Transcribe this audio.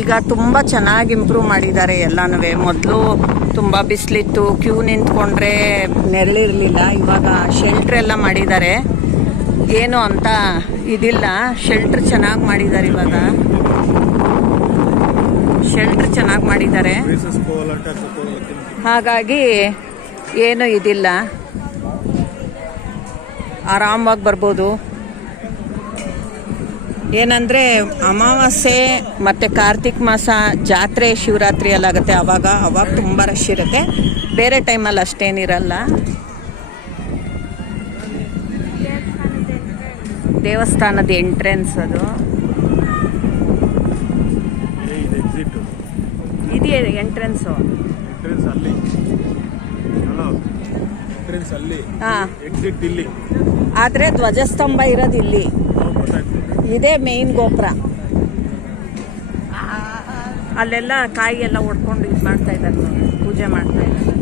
ಈಗ ತುಂಬ ಚೆನ್ನಾಗಿ ಇಂಪ್ರೂವ್ ಮಾಡಿದ್ದಾರೆ ಎಲ್ಲನೂ ಮೊದಲು ತುಂಬ ಬಿಸಿಲಿತ್ತು ಕ್ಯೂ ನಿಂತ್ಕೊಂಡ್ರೆ ನೆರಳಿರಲಿಲ್ಲ, ಇವಾಗ ಶೆಲ್ಟ್ರ್ ಎಲ್ಲ ಮಾಡಿದ್ದಾರೆ. ಏನು ಅಂತ ಇದಿಲ್ಲ ಶೆಲ್ಟ್ರ್ ಚೆನ್ನಾಗಿ ಮಾಡಿದ್ದಾರೆ ಇವಾಗ. ಶೆಲ್ಟ್ರ್ ಚೆನ್ನಾಗಿ ಮಾಡಿದ್ದಾರೆ. ಹಾಗಾಗಿ ಏನು ಇದಿಲ್ಲ. ಆರಾಮವಾಗಿ ಬರ್ಬೋದು. ಏನಂದ್ರೆ ಅಮಾವಾಸ್ಯೆ ಮತ್ತೆ ಕಾರ್ತಿಕ್ ಮಾಸ ಜಾತ್ರೆ ಶಿವರಾತ್ರಿ ಎಲ್ಲ ಆಗುತ್ತೆ. ಆವಾಗ ಅವಾಗ ತುಂಬ ರಶ್ ಇರುತ್ತೆ. ಬೇರೆ ಟೈಮಲ್ಲಿ ಅಷ್ಟೇನಿರಲ್ಲ ದೇವಸ್ಥಾನದ ಎಂಟ್ರೆನ್ಸ್ ಅದು. ಇದೆಯೇ ಎಂಟ್ರೆನ್ಸು ಹಾಂ. ಆದರೆ ಧ್ವಜಸ್ತಂಭ ಇರೋದು ಇಲ್ಲಿ. ಇದೇ ಮೇನ್ ಗೋಪುರ. ಅಲ್ಲೆಲ್ಲ ಕಾಯಿ ಎಲ್ಲ ಹೊಡ್ಕೊಂಡು ಇದು ಮಾಡ್ತಾ ಇದ್ದಾರೆ. ಪೂಜೆ ಮಾಡ್ತಾ ಇದ್ದಾರೆ.